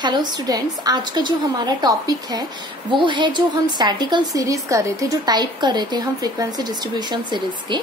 Hello students, आज का जो हमारा टॉपिक है वो है जो हम स्टैटिकल सीरीज कर रहे थे, जो टाइप कर रहे थे हम फ्रीक्वेंसी डिस्ट्रीब्यूशन सीरीज के,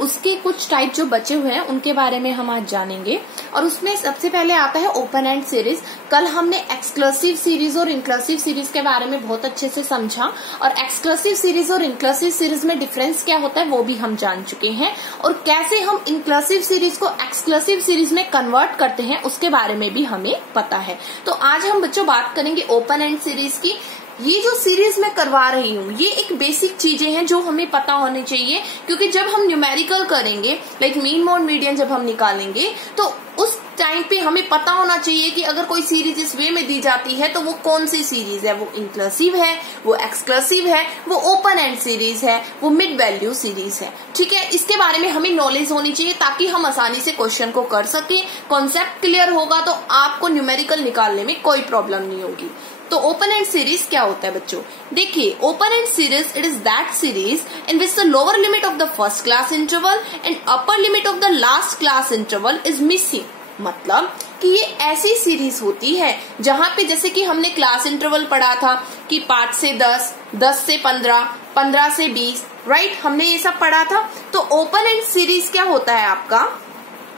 उसके कुछ टाइप जो बचे हुए हैं उनके बारे में हम आज जानेंगे। और उसमें सबसे पहले आता है ओपन एंड सीरीज। कल हमने एक्सक्लूसिव सीरीज और इंक्लूसिव सीरीज के बारे में बहुत अच्छे से समझा और एक्सक्लूसिव सीरीज और इंक्लूसिव सीरीज में डिफरेंस क्या होता है वो भी हम जान चुके हैं, और कैसे हम इंक्लूसिव सीरीज को एक्सक्लूसिव सीरीज में कन्वर्ट करते हैं उसके बारे में भी हमें पता है। तो आज हम बच्चों बात करेंगे ओपन एंड सीरीज की। ये जो सीरीज मैं करवा रही हूँ ये एक बेसिक चीजें हैं जो हमें पता होनी चाहिए, क्योंकि जब हम न्यूमेरिकल करेंगे लाइक मीन मोड मीडियन जब हम निकालेंगे तो उस टाइम पे हमें पता होना चाहिए कि अगर कोई सीरीज इस वे में दी जाती है तो वो कौन सी सीरीज है, वो इंक्लूसिव है, वो एक्सक्लूसिव है, वो ओपन एंड सीरीज है, वो मिड वैल्यू सीरीज है। ठीक है, इसके बारे में हमें नॉलेज होनी चाहिए ताकि हम आसानी से क्वेश्चन को कर सकें। कॉन्सेप्ट क्लियर होगा तो आपको न्यूमेरिकल निकालने में कोई प्रॉब्लम नहीं होगी। तो ओपन एंड सीरीज क्या होता है बच्चों? देखिए, open end series it is that series in which the lower limit of the first class interval and upper limit of the last class interval is missing. मतलब कि ये ऐसी सीरीज होती है जहां पे जैसे कि हमने क्लास इंटरवल पढ़ा था कि 5 से 10, 10 से 15, 15 से 20, राइट, हमने ये सब पढ़ा था। तो ओपन एंड सीरीज क्या होता है आपका?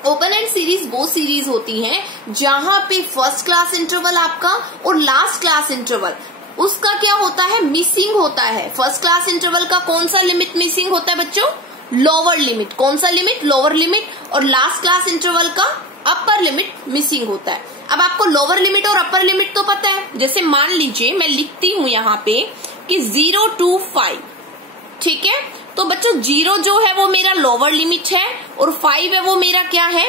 ओपन एंड सीरीज वो सीरीज होती हैं जहां पे फर्स्ट क्लास इंटरवल आपका और लास्ट क्लास इंटरवल उसका क्या होता है, मिसिंग होता है। फर्स्ट क्लास इंटरवल का कौन सा लिमिट मिसिंग होता है बच्चों? Lower limit. कौन सा लिमिट? Lower limit. और लास्ट क्लास इंटरवल का अपर लिमिट मिसिंग होता है। अब आपको लोअर लिमिट और अपर लिमिट तो पता है, जैसे मान लीजिए मैं लिखती हूं यहाँ पे कि 0 to 5, ठीक है, तो बच्चों 0 जो है वो मेरा लोअर लिमिट है और 5 है वो मेरा क्या है,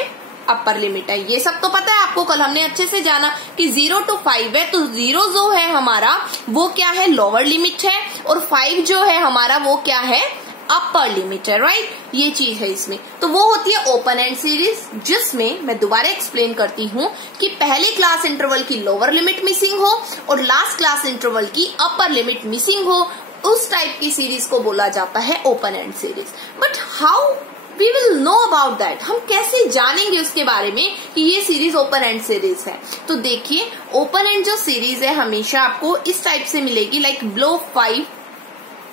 अपर लिमिट है। ये सब तो पता है आपको, कल हमने अच्छे से जाना कि 0 to 5 है, तो 0 जो है हमारा वो क्या है, लोअर लिमिट है, और 5 जो है हमारा वो क्या है, अपर लिमिट है, राइट। ये चीज है इसमें। तो वो होती है ओपन एंड सीरीज, जिसमें मैं दोबारा एक्सप्लेन करती हूँ कि पहले क्लास इंटरवल की लोअर लिमिट मिसिंग हो और लास्ट क्लास इंटरवल की अपर लिमिट मिसिंग हो, उस टाइप की सीरीज को बोला जाता है open end series. But how we will know about that? हम कैसे जानेंगे उसके बारे में कि ये सीरीज ओपन एंड सीरीज है? तो देखिए, ओपन एंड जो सीरीज है हमेशा आपको इस टाइप से मिलेगी, like below 5,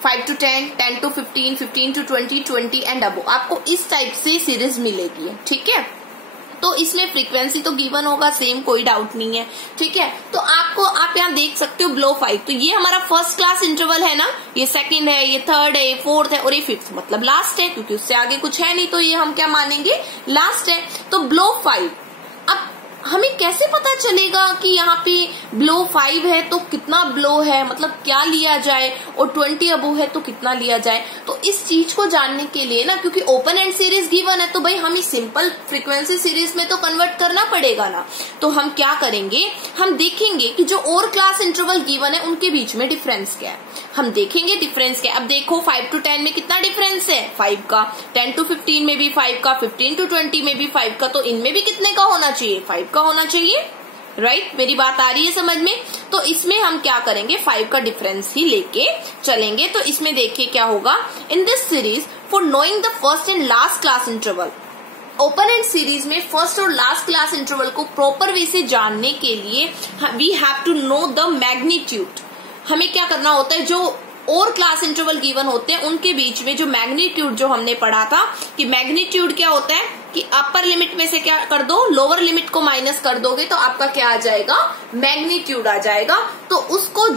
5 to 10, 10 to 15, 15 to 20, 20 and above, आपको इस टाइप से सीरीज मिलेगी। ठीक है, तो इसमें फ्रीक्वेंसी तो गिवन होगा सेम, कोई डाउट नहीं है। ठीक है, तो आप यहाँ देख सकते हो बिलो 5, तो ये हमारा फर्स्ट क्लास इंटरवल है ना, ये सेकंड है, ये थर्ड है, ये फोर्थ है और ये फिफ्थ, मतलब लास्ट है, क्योंकि उससे आगे कुछ है नहीं, तो ये हम क्या मानेंगे, लास्ट है। तो बिलो 5, अब हमें कैसे पता चलेगा कि यहाँ पे बिलो 5 है तो कितना बिलो है, मतलब क्या लिया जाए, और 20 अबो है तो कितना लिया जाए? तो इस चीज को जानने के लिए ना, क्योंकि ओपन एंड सीरीज गिवन है तो भाई हमें सिंपल फ्रीक्वेंसी सीरीज में तो कन्वर्ट करना पड़ेगा ना। तो हम क्या करेंगे, हम देखेंगे कि जो और क्लास इंटरवल गिवन है उनके बीच में डिफरेंस क्या है, हम देखेंगे डिफरेंस क्या। अब देखो 5 to 10 में कितना डिफरेंस है, 5 का, 10 to 15 में भी 5 का, 15 to 20 में भी 5 का, तो इनमें भी कितने का होना चाहिए, 5 का होना चाहिए, राइट। मेरी बात आ रही है समझ में? तो इसमें हम क्या करेंगे, 5 का डिफरेंस ही लेके चलेंगे। तो इसमें देखिए क्या होगा, in this series for knowing the first and last class interval, open end series में फर्स्ट और लास्ट क्लास इंटरवल को प्रॉपर वे से जानने के लिए we have to know the magnitude. हमें क्या करना होता है, जो और क्लास इंटरवल गिवन होते हैं उनके बीच में जो मैग्नीट्यूड, जो हमने पढ़ा था कि मैग्नीट्यूड क्या होता है कि अपर लिमिट में से क्या कर दो, लोअर लिमिट को माइनस कर दोगे तो आपका क्या आ जाएगा, मैग्नीट्यूड आ जाएगा। तो उसको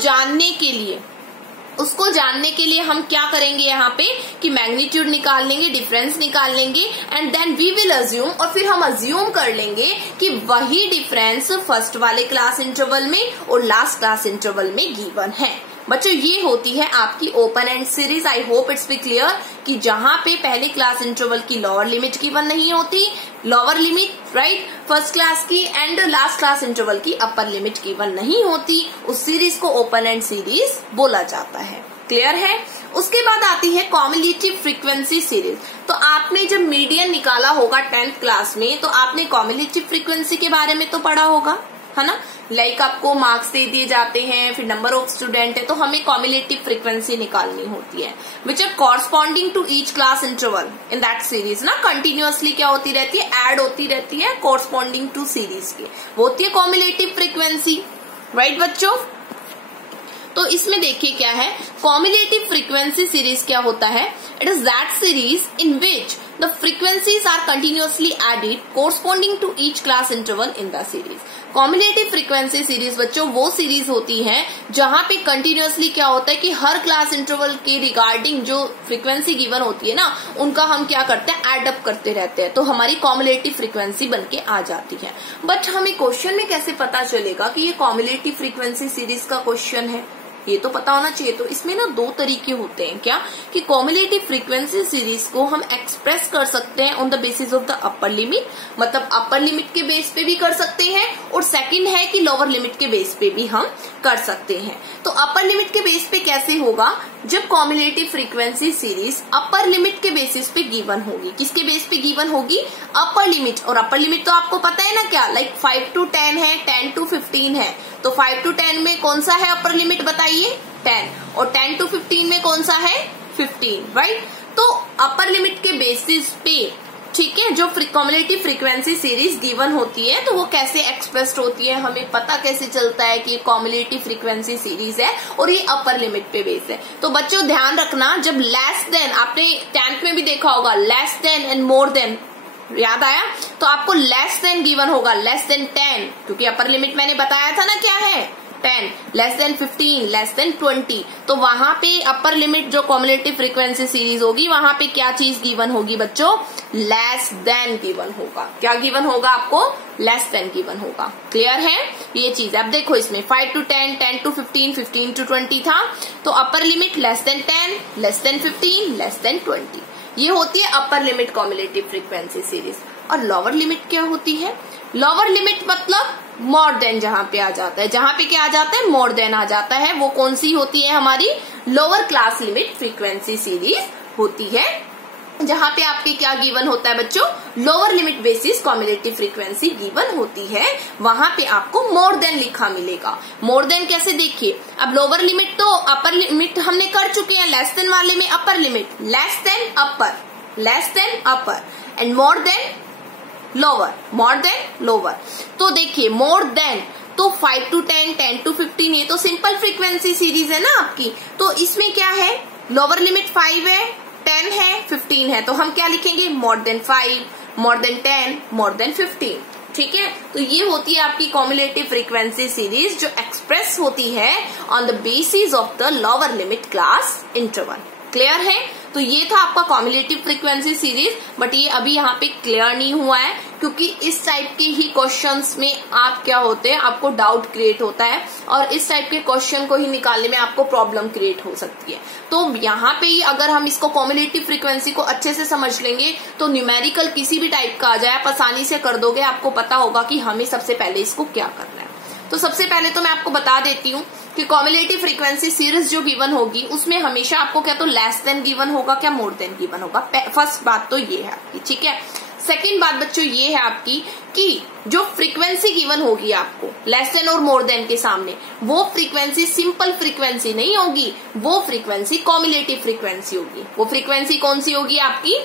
जानने के लिए हम क्या करेंगे यहाँ पे कि मैग्नीट्यूड निकाल लेंगे, डिफरेंस निकाल लेंगे, and then we will assume, और फिर हम अज्यूम कर लेंगे कि वही डिफरेंस फर्स्ट वाले क्लास इंटरवल में और लास्ट क्लास इंटरवल में गिवन है। बच्चों ये होती है आपकी open end series. I hope it's be clear कि जहां पे पहले क्लास इंटरवल की लोअर लिमिट गिवन नहीं होती, lower limit right first class की, एंड लास्ट क्लास इंटरवल की अपर लिमिट गिवन नहीं होती, उस सीरीज को ओपन एंड सीरीज बोला जाता है। क्लियर है? उसके बाद आती है कॉम्युलेटिव फ्रीक्वेंसी सीरीज। तो आपने जब मीडियन निकाला होगा 10th क्लास में, तो आपने कॉम्युलेटिव फ्रीक्वेंसी के बारे में तो पढ़ा होगा, है ना। लाइक आपको मार्क्स दे दिए जाते हैं, फिर नंबर ऑफ स्टूडेंट है, तो हमें कॉम्युलेटिव फ्रीक्वेंसी निकालनी होती है which are corresponding to each class interval in that series ना। कंटिन्यूअसली क्या होती रहती है, ऐड होती रहती है कॉरस्पॉन्डिंग टू सीरीज की, वो होती है कॉम्युलेटिव फ्रीक्वेंसी। राइट बच्चों। तो इसमें देखिए क्या है, कॉम्युलेटिव फ्रीक्वेंसी सीरीज क्या होता है, it is that series in which the frequencies are continuously added corresponding to each class interval in the series. Cumulative frequency series बच्चों वो सीरीज होती है जहां पे कंटिन्यूअसली क्या होता है कि हर क्लास इंटरवल के रिगार्डिंग जो फ्रीक्वेंसी गिवन होती है ना, उनका हम क्या करते हैं, एड अप करते रहते हैं, तो हमारी कॉम्युलेटिव फ्रीक्वेंसी बनके आ जाती है। बट हमें क्वेश्चन में कैसे पता चलेगा कि ये कॉम्युलेटिव फ्रीक्वेंसी सीरीज का क्वेश्चन है, ये तो पता होना चाहिए। तो इसमें ना दो तरीके होते हैं, क्या कि कॉम्युलेटिव फ्रीक्वेंसी सीरीज को हम एक्सप्रेस कर सकते हैं on the basis of the upper limit, मतलब अपर लिमिट के बेस पे भी कर सकते हैं, और सेकंड है कि लोअर लिमिट के बेस पे भी हम कर सकते हैं। तो अपर लिमिट के बेस पे कैसे होगा, जब cumulative frequency series upper limit के बेसिस पे गिवन होगी। किसके बेस पे गिवन होगी, अपर लिमिट। और अपर लिमिट तो आपको पता है ना क्या, लाइक 5 to 10 है, 10 to 15 है। तो 5 to 10 में कौन सा है अपर लिमिट बताइए, 10, और 10 to 15 में कौन सा है, 15, राइट। तो अपर लिमिट के बेसिस पे, ठीक है, जो कॉम्युलेटिव फ्रीक्वेंसी सीरीज गिवन होती है तो वो कैसे एक्सप्रेस्ड होती है, हमें पता कैसे चलता है कि ये कॉम्युलेटिव फ्रीक्वेंसी सीरीज है और ये अपर लिमिट पे बेस है। तो बच्चों ध्यान रखना, जब लेस देन, आपने 10th में भी देखा होगा, less than and more than, याद आया, तो आपको लेस देन गिवन होगा, लेस देन 10, क्योंकि अपर लिमिट मैंने बताया था ना क्या है, 10, लेस देन 15, लेस देन 20। तो वहां पे अपर लिमिट जो कॉम्युलेटिव फ्रीक्वेंसी सीरीज होगी वहां पे क्या चीज गिवन होगी बच्चों, लेस देन गिवन होगा। क्या गिवन होगा आपको, लेस देन गिवन होगा। क्लियर है ये चीज। अब देखो इसमें 5 to 10, 10 to 15, 15 to 20 था, तो upper limit less than 10, less than 15, less than 20, ये होती है upper limit cumulative frequency series. और लोअर लिमिट क्या होती है, लोअर लिमिट मतलब मोर देन, जहां पे आ जाता है, जहां पे क्या आ जाता है, मोर देन आ जाता है, वो कौन सी होती है, हमारी lower class limit frequency series होती है, जहां पे आपके क्या गिवन होता है बच्चों, lower limit basis cumulative frequency given होती है, वहां पे आपको मोर देन लिखा मिलेगा। मोर देन कैसे, देखिए, अब लोअर लिमिट तो अपर लिमिट हमने कर चुके हैं, लेस देन वाले में upper limit, less than upper, less than upper, and more than lower, more than lower. तो देखिए मोर देन, तो 5 to 10, 10 to 15, ये तो सिंपल फ्रीक्वेंसी सीरीज है ना आपकी। तो इसमें क्या है, लोअर लिमिट 5 है, 10 है, 15 है, तो हम क्या लिखेंगे, मोर देन 5, मोर देन 10, मोर देन 15, ठीक है। तो ये होती है आपकी कॉम्युलेटिव फ्रीक्वेंसी सीरीज जो एक्सप्रेस होती है on the basis of the lower limit class interval. Clear है। तो ये था आपका कॉम्युलेटिव फ्रीक्वेंसी सीरीज, बट ये अभी यहाँ पे क्लियर नहीं हुआ है क्योंकि इस टाइप के ही क्वेश्चंस में आप क्या होते हैं, आपको डाउट क्रिएट होता है और इस टाइप के क्वेश्चन को ही निकालने में आपको प्रॉब्लम क्रिएट हो सकती है। तो यहाँ पे ही अगर हम इसको कॉम्युलेटिव फ्रीक्वेंसी को अच्छे से समझ लेंगे तो न्यूमेरिकल किसी भी टाइप का आ जाए आप आसानी से कर दोगे। आपको पता होगा कि हमें सबसे पहले इसको क्या करना है। तो सबसे पहले तो मैं आपको बता देती हूँ कि कॉम्युलेटिव फ्रीक्वेंसी सीरीज जो गिवन होगी उसमें हमेशा आपको क्या तो लेस देन गिवन होगा, क्या मोर देन गिवन होगा। फर्स्ट बात तो ये है आपकी, ठीक है। सेकंड बात बच्चों ये है आपकी कि जो फ्रीक्वेंसी गिवन होगी आपको लेस देन और मोर देन के सामने, वो फ्रीक्वेंसी सिंपल फ्रीक्वेंसी नहीं होगी, वो फ्रीक्वेंसी कॉम्युलेटिव फ्रीक्वेंसी होगी। वो फ्रीक्वेंसी कौन सी होगी आपकी,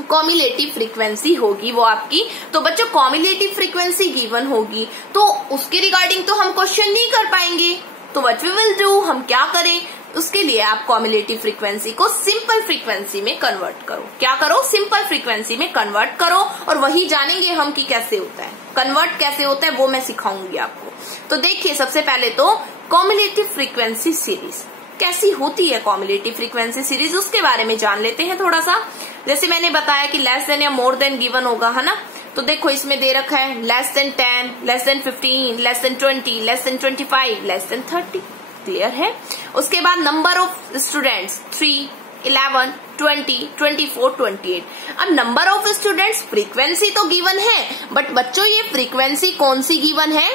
कॉम्युलेटिव फ्रीक्वेंसी होगी वो आपकी। तो बच्चों कॉम्युलेटिव फ्रीक्वेंसी गिवन होगी तो उसके रिगार्डिंग तो हम क्वेश्चन नहीं कर पाएंगे, तो व्हाट वी विल डू, हम क्या करें, उसके लिए आप कॉम्युलेटिव फ्रीक्वेंसी को सिंपल फ्रीक्वेंसी में कन्वर्ट करो। क्या करो, सिंपल फ्रीक्वेंसी में कन्वर्ट करो और वही जानेंगे हम कि कैसे होता है, कन्वर्ट कैसे होता है वो मैं सिखाऊंगी आपको। तो देखिए सबसे पहले तो कॉम्युलेटिव फ्रीक्वेंसी सीरीज कैसी होती है, कॉम्युलेटिव फ्रीक्वेंसी सीरीज उसके बारे में जान लेते हैं थोड़ा सा। जैसे मैंने बताया कि लेस देन या मोर देन गिवन होगा, है ना। तो देखो इसमें दे रखा है less than 10, less than 15, less than 20, less than 25, less than 30। Clear है। उसके बाद नंबर ऑफ स्टूडेंट्स 3, 11, 20, 24, 28। अब नंबर ऑफ स्टूडेंट्स फ्रीक्वेंसी तो गिवन है, बट बच्चों ये फ्रीक्वेंसी कौन सी गिवन है,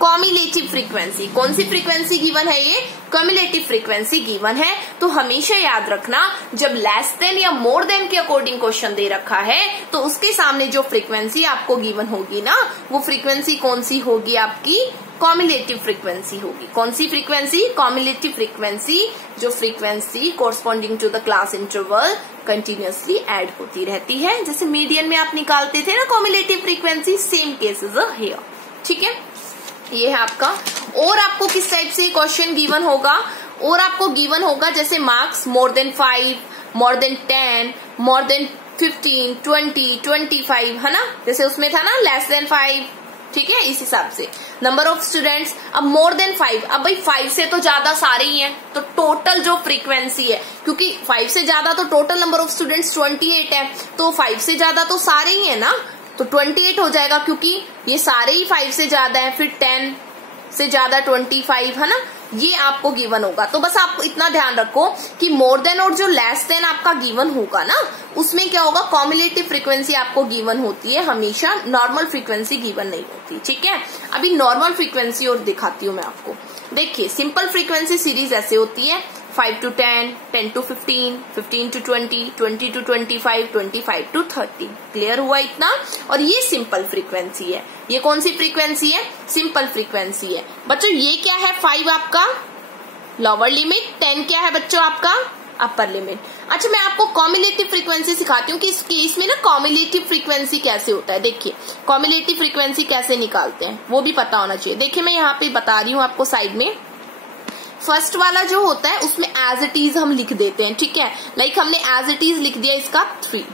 कॉम्युलेटिव फ्रीक्वेंसी। कौन सी फ्रीक्वेंसी गिवन है, ये कॉम्युलेटिव फ्रीक्वेंसी गिवन है। तो हमेशा याद रखना जब लेस देन या मोर देन के अकॉर्डिंग क्वेश्चन दे रखा है तो उसके सामने जो फ्रीक्वेंसी आपको गिवन होगी ना, वो फ्रीक्वेंसी कौन सी होगी आपकी, कॉम्युलेटिव फ्रीक्वेंसी होगी। कौन सी फ्रीक्वेंसी, कॉम्युलेटिव फ्रीक्वेंसी, जो frequency corresponding to the class interval continuously add होती रहती है। जैसे मीडियन में आप निकालते थे ना cumulative frequency, same case is here, ठीक है। ये है आपका। और आपको किस टाइप से क्वेश्चन गिवन होगा, और आपको गिवन होगा जैसे मार्क्स मोर देन 5, मोर देन 10, मोर देन 15, 20, 25, है ना, जैसे उसमें था ना लेस देन 5, ठीक है, इस हिसाब से नंबर ऑफ स्टूडेंट्स। अब मोर देन 5, अब भाई 5 से तो ज्यादा सारे ही हैं, तो टोटल जो फ्रीक्वेंसी है, क्योंकि 5 से ज्यादा तो टोटल नंबर ऑफ स्टूडेंट्स 28 है, तो 5 से ज्यादा तो सारे ही है ना, तो 28 हो जाएगा, क्योंकि ये सारे ही 5 से ज्यादा है। फिर 10 से ज्यादा 25, है ना, ये आपको गिवन होगा। तो बस आप इतना ध्यान रखो कि मोर देन और जो लेस देन आपका गिवन होगा ना, उसमें क्या होगा, कॉम्युलेटिव फ्रीक्वेंसी आपको गिवन होती है हमेशा, नॉर्मल फ्रीक्वेंसी गिवन नहीं होती, ठीक है। अभी नॉर्मल फ्रीक्वेंसी और दिखाती हूँ मैं आपको। देखिए सिंपल फ्रीक्वेंसी सीरीज ऐसे होती है 5 to 10, 10 to 15, 15 to 20, 20 to 25, 25 to 30। Clear हुआ इतना। और ये सिंपल फ्रीक्वेंसी है। ये कौन सी फ्रीक्वेंसी है, सिंपल फ्रीक्वेंसी है बच्चों। ये क्या है, 5 आपका लोअर लिमिट, 10 क्या है बच्चों आपका अपर लिमिट। अच्छा मैं आपको कॉम्युलेटिव फ्रीक्वेंसी सिखाती हूँ कि इस केस में ना कॉम्युलेटिव फ्रीक्वेंसी कैसे होता है। देखिए कॉम्युलेटिव फ्रीक्वेंसी कैसे निकालते हैं वो भी पता होना चाहिए। देखिए मैं यहाँ पे बता रही हूँ आपको साइड में। फर्स्ट वाला जो होता है उसमें एज इट इज हम लिख देते हैं, ठीक है, लाइक हमने एज इट इज लिख दिया इसका 3।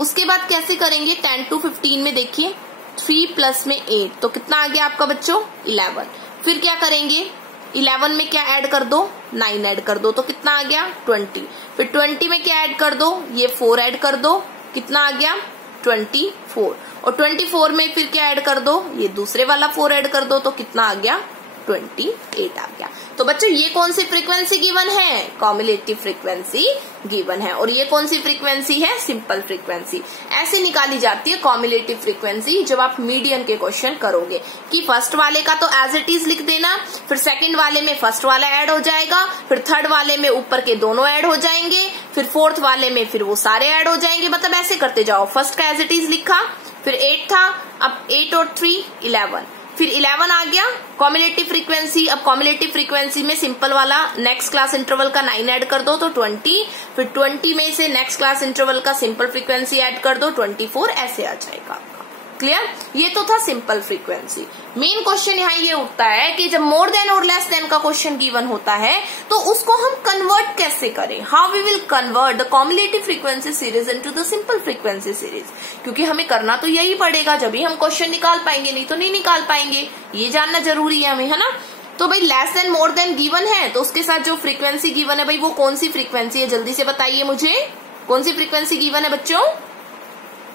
उसके बाद कैसे करेंगे, 10 to 15 में देखिए 3 प्लस में 8, तो कितना आ गया आपका बच्चों 11। फिर क्या करेंगे, 11 में क्या ऐड कर दो, 9 ऐड कर दो, तो कितना आ गया 20। फिर 20 में क्या ऐड कर दो, ये 4 ऐड कर दो, कितना आ गया 24। और 24 में फिर क्या ऐड कर दो, ये दूसरे वाला 4 ऐड कर दो, तो कितना आ गया 28 आ गया। तो बच्चों ये कौन सी फ्रीक्वेंसी गिवन है, कॉम्युलेटिव फ्रीक्वेंसी गिवन है। और ये कौन सी फ्रीक्वेंसी है, सिंपल फ्रीक्वेंसी। ऐसे निकाली जाती है कॉम्युलेटिव फ्रीक्वेंसी जब आप मीडियन के क्वेश्चन करोगे कि फर्स्ट वाले का तो एज इट इज लिख देना, फिर सेकंड वाले में फर्स्ट वाला ऐड हो जाएगा, फिर थर्ड वाले में ऊपर के दोनों ऐड हो जाएंगे, फिर फोर्थ वाले में फिर वो सारे ऐड हो जाएंगे, मतलब ऐसे करते जाओ। फर्स्ट का एज इट इज लिखा, फिर 8 था, अब 8 और 3 11, फिर 11 आ गया कॉम्युलेटिव फ्रीक्वेंसी। अब कॉम्युलेटिव फ्रीक्वेंसी में सिंपल वाला नेक्स्ट क्लास इंटरवल का 9 ऐड कर दो तो 20, फिर 20 में से नेक्स्ट क्लास इंटरवल का सिंपल फ्रीक्वेंसी ऐड कर दो 24, ऐसे आ जाएगा आपका। क्लियर, ये तो था सिंपल फ्रीक्वेंसी। मेन क्वेश्चन यहाँ ये उठता है कि जब मोर देन और लेस देन का क्वेश्चन गिवन होता है तो उसको हम कन्वर्ट कैसे करें, how we will convert the cumulative frequency series into the simple frequency series. क्योंकि हमें करना तो यही पड़ेगा, जब ही हम क्वेश्चन निकाल पाएंगे, नहीं तो नहीं निकाल पाएंगे। ये जानना जरूरी है हमें, है ना। तो भाई less than more than given है, तो उसके साथ जो फ्रीक्वेंसी गिवन है भाई वो कौन सी फ्रीक्वेंसी है, जल्दी से बताइए मुझे, कौन सी फ्रीक्वेंसी गिवन है बच्चों,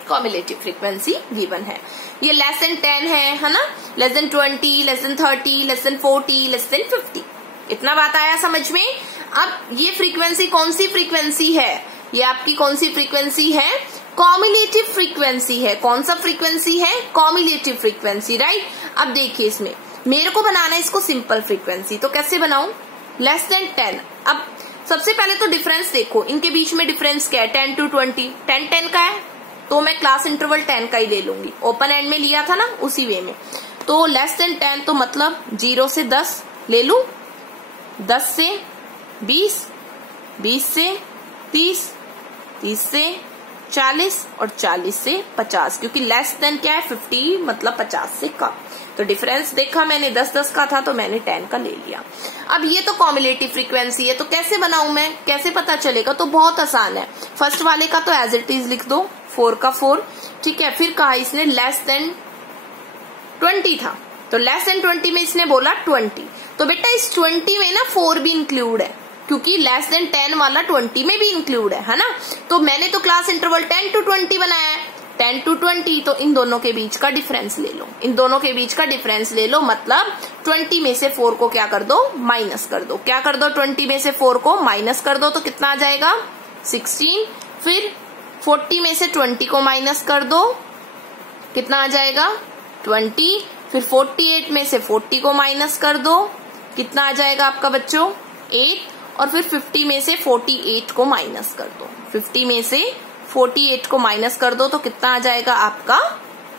कॉम्युलेटिव फ्रीक्वेंसी गिवन है। ये लेस देन 10 है ना, less than 20, less than 30, less than 40, less than 50। इतना बात आया समझ में। अब ये फ्रीक्वेंसी कौन सी फ्रीक्वेंसी है, ये आपकी कौन सी फ्रीक्वेंसी है, कॉम्युलेटिव फ्रीक्वेंसी है। कौन सा फ्रीक्वेंसी है, कॉम्युलेटिव फ्रीक्वेंसी, राइट। अब देखिए इसमें मेरे को बनाना है इसको सिंपल फ्रीक्वेंसी, तो कैसे बनाऊं, लेस देन 10। अब सबसे पहले तो डिफरेंस देखो, इनके बीच में डिफरेंस क्या है, 10 to 20, 10 10 का है, तो मैं क्लास इंटरवल 10 का ही ले लूंगी, ओपन एंड में लिया था ना उसी वे में। तो लेस देन 10 तो मतलब 0 से 10 ले लू, 10 से 20, 20 से 30, 30 से 40 और 40 से 50, क्योंकि लेस देन क्या है 50, मतलब 50 से कम। तो डिफरेंस देखा मैंने, 10-10 का था तो मैंने 10 का ले लिया। अब ये तो कॉम्युलेटिव फ्रीक्वेंसी है, तो कैसे बनाऊं मैं, कैसे पता चलेगा, तो बहुत आसान है। फर्स्ट वाले का तो एज इट इज लिख दो, 4 का 4, ठीक है। फिर कहा इसने लेस देन 20 था, तो लेस देन 20 में इसने बोला 20, तो बेटा इस 20 में ना 4 भी इंक्लूड है, क्योंकि लेस देन 10 वाला 20 में भी इंक्लूड है ना। तो मैंने तो क्लास इंटरवल 10 to 20 बनाया है, 10 to 20, तो इन दोनों के बीच का डिफरेंस ले लो, इन दोनों के बीच का डिफरेंस ले लो, मतलब 20 में से 4 को क्या कर दो, माइनस कर दो। क्या कर दो, 20 में से 4 को माइनस कर दो, तो कितना आ जाएगा 16। फिर 40 में से 20 को माइनस कर दो, कितना आ जाएगा 20। फिर 48 में से 40 को माइनस कर दो, कितना आ जाएगा आपका बच्चों 8। और फिर 50 में से 48 को माइनस कर दो, 50 में से 48 को माइनस कर दो, तो कितना आ जाएगा आपका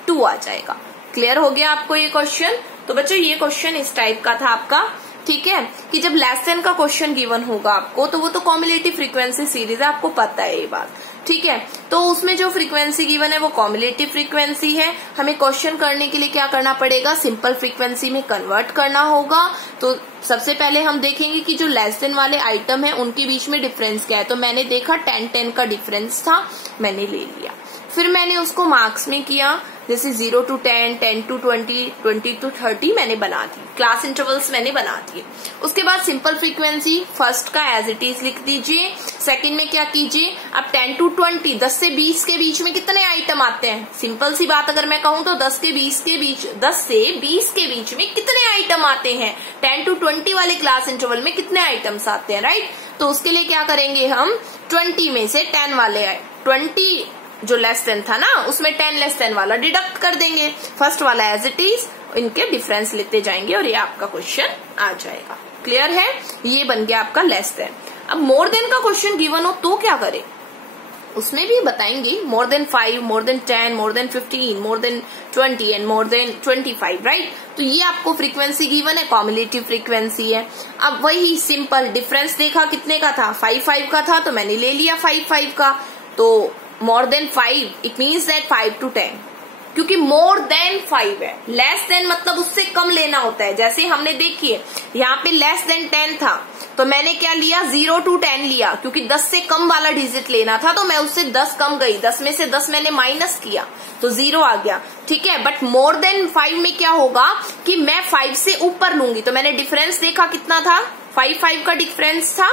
2 आ जाएगा। क्लियर हो गया आपको ये क्वेश्चन। तो बच्चों ये क्वेश्चन इस टाइप का था आपका ठीक है, कि जब लेस देन का क्वेश्चन गिवन होगा आपको तो वो तो कॉम्युलेटिव फ्रीक्वेंसी सीरीज है, आपको पता है ये बात, ठीक है। तो उसमें जो फ्रीक्वेंसी गिवन है वो कॉम्युलेटिव फ्रीक्वेंसी है। हमें क्वेश्चन करने के लिए क्या करना पड़ेगा, सिंपल फ्रीक्वेंसी में कन्वर्ट करना होगा। तो सबसे पहले हम देखेंगे कि जो लेस देन वाले आइटम है उनके बीच में डिफरेंस क्या है। तो मैंने देखा 10-10 का डिफरेंस था, मैंने ले लिया। फिर मैंने उसको मार्क्स में किया, जैसे 0 to 10, 10 to 20, 20 to 30 मैंने बना दी, क्लास इंटरवल्स मैंने बना दिए। उसके बाद सिंपल फ्रीक्वेंसी फर्स्ट का एज इट इज लिख दीजिए। सेकंड में क्या कीजिए, अब 10 to 20, 10 से 20 के बीच में कितने आइटम आते हैं। सिंपल सी बात अगर मैं कहूं तो 10 से 20 के बीच में कितने आइटम आते हैं। 10 to 20 वाले क्लास इंटरवल में कितने आइटम्स आते हैं, राइट। तो उसके लिए क्या करेंगे हम, 20 में से 10 वाले 20 जो लेस देन था ना उसमें 10 लेस देन वाला डिडक्ट कर देंगे, फर्स्ट वाला एज इट इज, इनके डिफरेंस लेते जाएंगे और ये आपका क्वेश्चन आ जाएगा। क्लियर है, ये बन गया आपका लेस देन। अब मोर देन का क्वेश्चन गिवन हो तो क्या करें, उसमें भी बताएंगे, more than 5, more than 10, more than 15, more than 20 and more than 25, right. तो ये आपको फ्रीक्वेंसी गिवन है, कॉम्युलेटिव फ्रीक्वेंसी है। अब वही सिंपल डिफरेंस देखा कितने का था, 5-5 का था, तो मैंने ले लिया 5-5 का। तो more then 5 it means that 5 to 10, क्योंकि मोर देन 5 है, लेस देन मतलब उससे कम लेना होता है। जैसे हमने देखिए यहाँ पे लेस देन 10 था तो मैंने क्या लिया, 0 to 10 लिया, क्योंकि 10 से कम वाला डिजिट लेना था तो मैं उससे 10 कम गई, 10 में से 10 मैंने माइनस किया तो 0 आ गया, ठीक है। बट मोर देन 5 में क्या होगा कि मैं 5 से ऊपर लूंगी। तो मैंने डिफरेंस देखा कितना था, 5-5 का डिफरेंस था,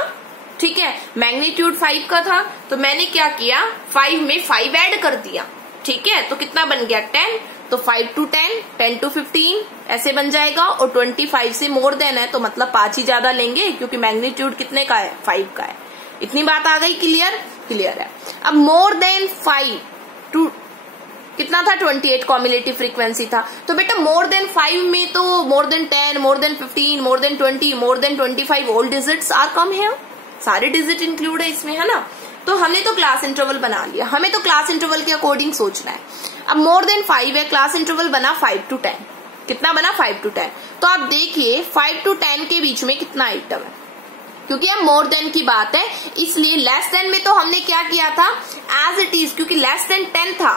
ठीक है, मैग्नीट्यूड 5 का था। तो मैंने क्या किया, 5 में 5 ऐड कर दिया, ठीक है। तो कितना बन गया 10, तो 5 to 10, 10 to 15 ऐसे बन जाएगा। और 25 से मोर देन है तो मतलब 5 ही ज्यादा लेंगे, क्योंकि मैग्नीट्यूड कितने का है, 5 का है। इतनी बात आ गई, क्लियर है। अब मोर देन 5 टू कितना था, 28 कॉम्युलेटिव फ्रीक्वेंसी था। तो बेटा मोर देन 5 में तो more than 10, more than 15, more than 20, more than 25 all digits are come है, सारे डिजिट इंक्लूड है इसमें, है ना। तो हमने तो क्लास इंटरवल बना लिया, हमें तो क्लास इंटरवल के अकॉर्डिंग सोचना है। अब मोर देन 5 है, क्लास इंटरवल बना 5 to 10, कितना बना 5 to 10। तो आप देखिए 5 to 10 के बीच में कितना आइटम है, क्योंकि अब मोर देन की बात है इसलिए लेस देन में तो हमने क्या किया था, एज इट इज, क्योंकि लेस देन 10 था,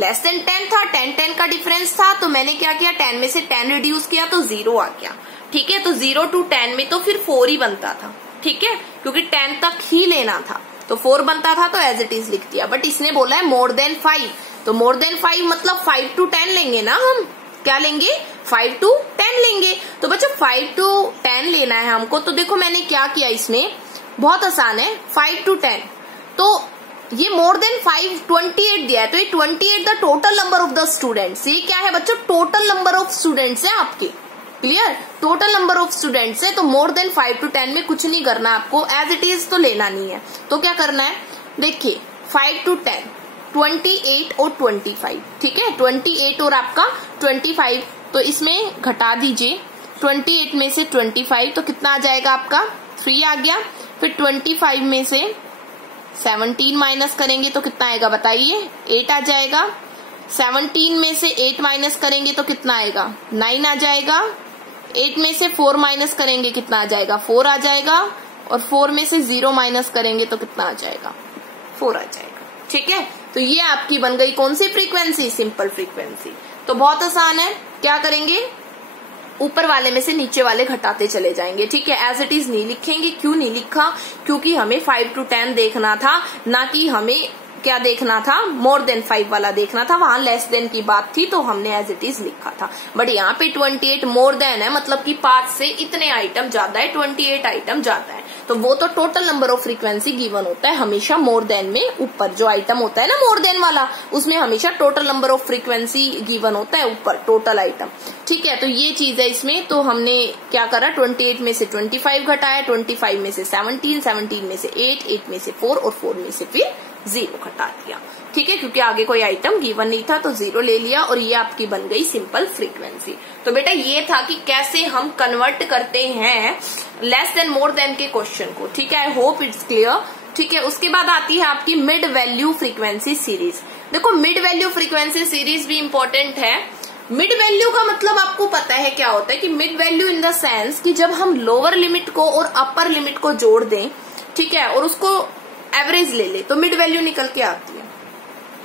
10 का डिफरेंस था। तो मैंने क्या किया, 10 में से 10 रिड्यूस किया तो 0 आ गया, ठीक है। तो 0 to 10 में तो फिर 4 ही बनता था, ठीक है, क्योंकि 10 तक ही लेना था तो 4 बनता था, तो एज इट इज लिख दिया। बट इसने बोला है मोर देन 5, तो मोर देन 5 मतलब 5 to 10 लेंगे ना हम, क्या लेंगे, 5 to 10 लेंगे। तो बच्चों 5 to 10 लेना है हमको। तो देखो मैंने क्या किया, इसमें बहुत आसान है, 5 to 10, तो ये मोर देन 5 28 दिया है, तो ये 28 the total number of the students, ये क्या है बच्चों, टोटल नंबर ऑफ स्टूडेंट्स है आपके, clear, total number of students है। तो मोर देन 5 to 10 में कुछ नहीं करना आपको, एज इट इज तो लेना नहीं है। तो क्या करना है, देखिए 5 to 10, 28 और 25, ठीक है, 28 और आपका 25, तो इसमें घटा दीजिए 28 में से 25, तो कितना आ जाएगा आपका 3 आ गया। फिर 25 में से 17 माइनस करेंगे तो कितना आएगा बताइए, 8 आ जाएगा। 17 में से 8 माइनस करेंगे तो कितना आएगा, 9 आ जाएगा। 8 में से 4 माइनस करेंगे कितना आ जाएगा, 4 आ जाएगा। और 4 में से 0 माइनस करेंगे तो कितना आ जाएगा, 4 आ जाएगा, ठीक है। तो ये आपकी बन गई कौन सी फ्रीक्वेंसी, सिंपल फ्रीक्वेंसी। तो बहुत आसान है, क्या करेंगे, ऊपर वाले में से नीचे वाले घटाते चले जाएंगे, ठीक है, एज इट इज नहीं लिखेंगे। क्यों नहीं लिखा, क्योंकि हमें 5 to 10 देखना था, ना कि हमें क्या देखना था, मोर देन 5 वाला देखना था, वहां लेस देन की बात थी तो हमने एज इट इज लिखा था। बट यहाँ पे 28 मोर देन है, मतलब कि 5 से इतने आइटम ज्यादा है, 28 आइटम ज्यादा है, तो वो तो total number of frequency given होता है हमेशा मोर देन में। ऊपर जो आइटम होता है ना मोर देन वाला, उसमें हमेशा total number of frequency given होता है ऊपर, टोटल आइटम, ठीक है। तो ये चीज है इसमें। तो हमने क्या करा, 28 में से 25 घटाया, 25 में से 17, 17 में से 8, 8 में से 4 और 4 में से फिर 0 घटा दिया, ठीक है, क्योंकि आगे कोई आइटम गिवन नहीं था तो 0 ले लिया और ये आपकी बन गई सिंपल फ्रीक्वेंसी। तो बेटा ये था कि कैसे हम कन्वर्ट करते हैं लेस देन मोर देन के क्वेश्चन को, ठीक है। आई होप इट्स क्लियर, ठीक है। उसके बाद आती है आपकी मिड वैल्यू फ्रीक्वेंसी सीरीज। देखो मिड वैल्यू फ्रीक्वेंसी सीरीज भी इंपॉर्टेंट है। मिड वैल्यू का मतलब आपको पता है क्या होता है कि mid value in the sense कि जब हम लोअर लिमिट को और अपर लिमिट को जोड़ दें, ठीक है, और उसको एवरेज ले ले तो मिड वैल्यू निकल के आती है।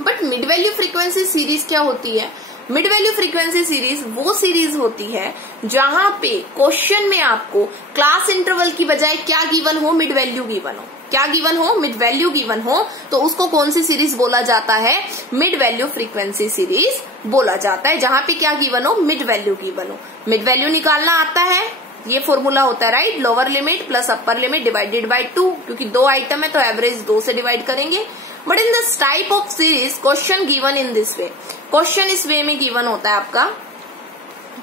But mid value frequency series क्या होती है? मिड वैल्यू फ्रीक्वेंसी सीरीज वो सीरीज होती है जहां पे क्वेश्चन में आपको क्लास इंटरवल की बजाय क्या गिवन हो? मिड वैल्यू गिवन हो। क्या गिवन हो? मिड वैल्यू गिवन हो। तो उसको कौन सी सीरीज बोला जाता है? मिड वैल्यू फ्रीक्वेंसी सीरीज बोला जाता है, जहां पे क्या गिवन हो? मिड वैल्यू गिवन हो। मिड वैल्यू निकालना आता है, ये फॉर्मूला होता है, right? Lower limit plus upper limit divided by 2, क्योंकि 2 आइटम है तो एवरेज 2 से डिवाइड करेंगे। But in this type of series question given in this way, question इस वे में गिवन होता है आपका,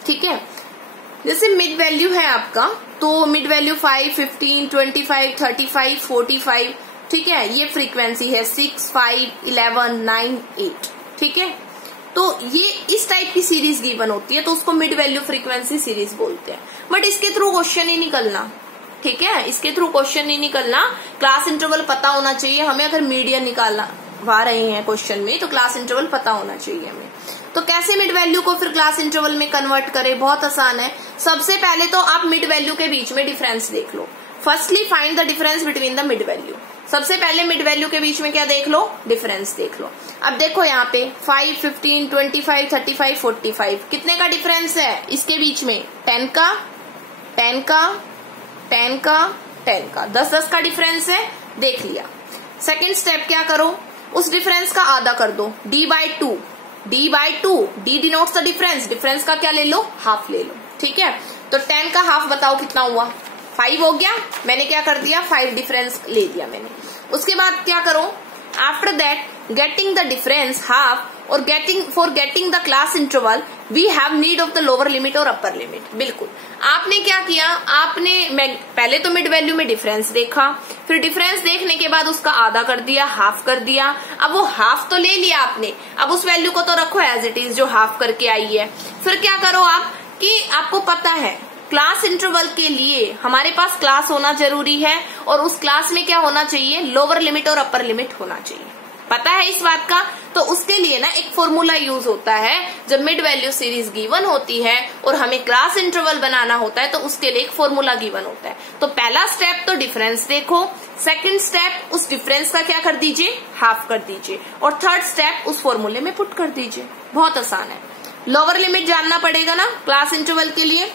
ठीक है। जैसे मिड वैल्यू है आपका, तो मिड वैल्यू 5, 15, 25, 35, 45, ठीक है, ये फ्रीक्वेंसी है 6, 5, 11, 9, 8, ठीक है। तो ये इस टाइप की सीरीज गिवन होती है तो उसको मिड वैल्यू फ्रीक्वेंसी सीरीज बोलते हैं। बट इसके थ्रू क्वेश्चन ही निकलना, ठीक है, इसके थ्रू क्वेश्चन नहीं निकलना। क्लास इंटरवल पता होना चाहिए हमें, अगर मीडियन निकालना वा रहे हैं क्वेश्चन में तो क्लास इंटरवल पता होना चाहिए हमें। तो कैसे मिड वैल्यू को फिर क्लास इंटरवल में कन्वर्ट करें? बहुत आसान है। सबसे पहले तो आप मिड वैल्यू के बीच में डिफरेंस देख लो। Firstly find the difference between the mid value. सबसे पहले मिड वैल्यू के बीच में क्या देख लो? डिफरेंस देख लो। अब देखो यहाँ पे 5, 15, 25, 35, 45 कितने का डिफरेंस है इसके बीच में? 10 का, 10 का, 10 का, 10 का, 10-10 का डिफरेंस है, देख लिया। सेकेंड स्टेप क्या करो? उस डिफरेंस का आधा कर दो, d/2, d/2, d denotes the difference, difference का क्या ले लो? हाफ ले लो, ठीक है। तो 10 का हाफ बताओ कितना हुआ? 5 हो गया। मैंने क्या कर दिया? 5 डिफरेंस ले दिया मैंने। उसके बाद क्या करो? After that getting the difference half और getting the class interval we have need of the lower limit और अपर लिमिट। बिल्कुल, आपने क्या किया? आपने पहले तो मिड वैल्यू में डिफरेंस देखा, फिर डिफरेंस देखने के बाद उसका आधा कर दिया, हाफ कर दिया। अब वो हाफ तो ले लिया आपने, अब उस वैल्यू को तो रखो एज इट इज जो हाफ करके आई है। फिर क्या करो आप कि आपको पता है क्लास इंटरवल के लिए हमारे पास क्लास होना जरूरी है और उस क्लास में क्या होना चाहिए? लोअर लिमिट और अपर लिमिट होना चाहिए। पता है इस बात का? तो उसके लिए ना एक फॉर्मूला यूज होता है जब मिड वैल्यू सीरीज गिवन होती है और हमें क्लास इंटरवल बनाना होता है, तो उसके लिए एक फॉर्मूला गिवन होता है। तो पहला स्टेप तो डिफरेंस देखो, सेकंड स्टेप उस डिफरेंस का क्या कर दीजिए? हाफ कर दीजिए, और थर्ड स्टेप उस फॉर्मूले में पुट कर दीजिए। बहुत आसान है। लोअर लिमिट जानना पड़ेगा ना क्लास इंटरवल के लिए।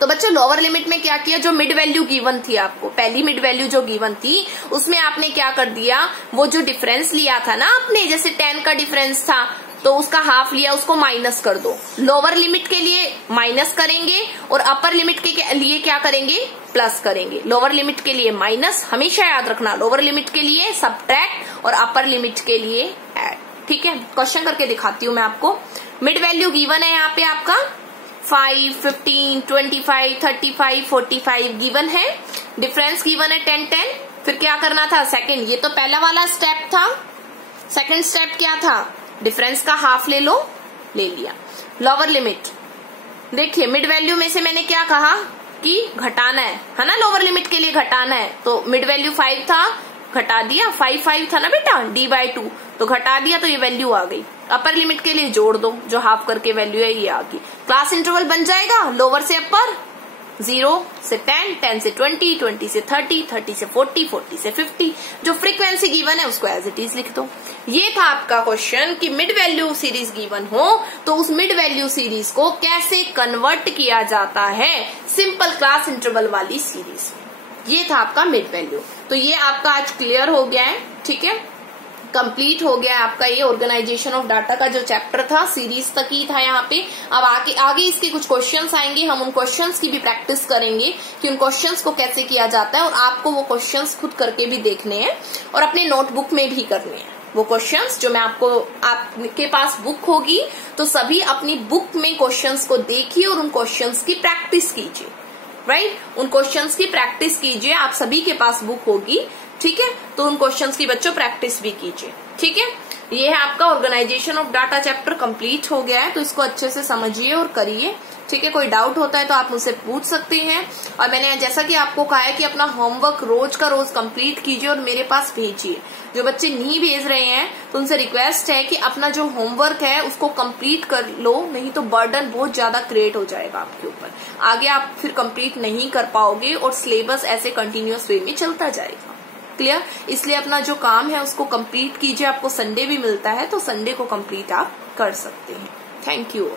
तो बच्चों लोअर लिमिट में क्या किया? जो मिड वैल्यू गिवन थी आपको, पहली मिड वैल्यू जो गिवन थी उसमें आपने क्या कर दिया? वो जो डिफरेंस लिया था ना आपने, जैसे 10 का डिफरेंस था तो उसका हाफ लिया, उसको माइनस कर दो। लोअर लिमिट के लिए माइनस करेंगे और अपर लिमिट के लिए क्या करेंगे? प्लस करेंगे। लोअर लिमिट के लिए माइनस, हमेशा याद रखना, लोअर लिमिट के लिए सबट्रैक्ट और अपर लिमिट के लिए ऐड, ठीक है। क्वेश्चन करके दिखाती हूँ मैं आपको। मिड वैल्यू गिवन है यहाँ पे आपका 5, 15, 25, 35, 45 गिवन है, डिफरेंस गिवन है 10, 10। फिर क्या करना था? सेकंड, ये तो पहला वाला स्टेप था। सेकंड स्टेप क्या था? डिफरेंस का हाफ ले लो, ले लिया। लोअर लिमिट देखिए, मिड वैल्यू में से मैंने क्या कहा कि घटाना है ना, लोअर लिमिट के लिए घटाना है। तो मिड वैल्यू 5 था, घटा दिया, 5 था ना बेटा, d/2, तो घटा दिया तो ये वैल्यू आ गई। अपर लिमिट के लिए जोड़ दो, जो हाफ करके वैल्यू है ये आ गई। क्लास इंटरवल बन जाएगा लोअर से अपर, 0 से 10, 10 से 20, 20 से 30, 30 से 40, 40 से 50। जो फ्रीक्वेंसी गिवन है उसको एज इट इज लिख दो। ये था आपका क्वेश्चन कि मिड वैल्यू सीरीज गिवन हो तो उस मिड वैल्यू सीरीज को कैसे कन्वर्ट किया जाता है सिंपल क्लास इंटरवल वाली सीरीज में। ये था आपका मिड वैल्यू। तो ये आपका आज क्लियर हो गया है, ठीक है, कंप्लीट हो गया है आपका ये ऑर्गेनाइजेशन ऑफ डाटा का जो चैप्टर था, सीरीज तक ही था यहाँ पे। अब आगे इसके कुछ क्वेश्चंस आएंगे, हम उन क्वेश्चंस की भी प्रैक्टिस करेंगे कि उन क्वेश्चंस को कैसे किया जाता है, और आपको वो क्वेश्चंस खुद करके भी देखने हैं और अपने नोटबुक में भी करने हैं वो क्वेश्चंस जो मैं आपके पास बुक होगी तो सभी अपनी बुक में क्वेश्चंस को देखिए और उन क्वेश्चंस की प्रैक्टिस कीजिए, राइट। उन क्वेश्चंस की प्रैक्टिस कीजिए, आप सभी के पास बुक होगी, ठीक है, तो उन क्वेश्चंस की बच्चों प्रैक्टिस भी कीजिए, ठीक है। ये है आपका organisation of data chapter complete हो गया है, तो इसको अच्छे से समझिए और करिए, ठीक है, कोई डाउट होता है तो आप मुझसे पूछ सकते हैं। और मैंने जैसा कि आपको कहा है कि अपना होमवर्क रोज का रोज कंप्लीट कीजिए और मेरे पास भेजिए। जो बच्चे नहीं भेज रहे हैं तो उनसे रिक्वेस्ट है कि अपना जो होमवर्क है उसको कंप्लीट कर लो, नहीं तो बर्डन बहुत ज्यादा क्रिएट हो जाएगा आपके ऊपर, आगे आप फिर कंप्लीट नहीं कर पाओगे और सिलेबस ऐसे कंटिन्यूअस वे में चलता जाएगा। क्लियर? इसलिए अपना जो काम है उसको कंप्लीट कीजिए। आपको संडे भी मिलता है तो संडे को कंप्लीट आप कर सकते हैं। Thank you.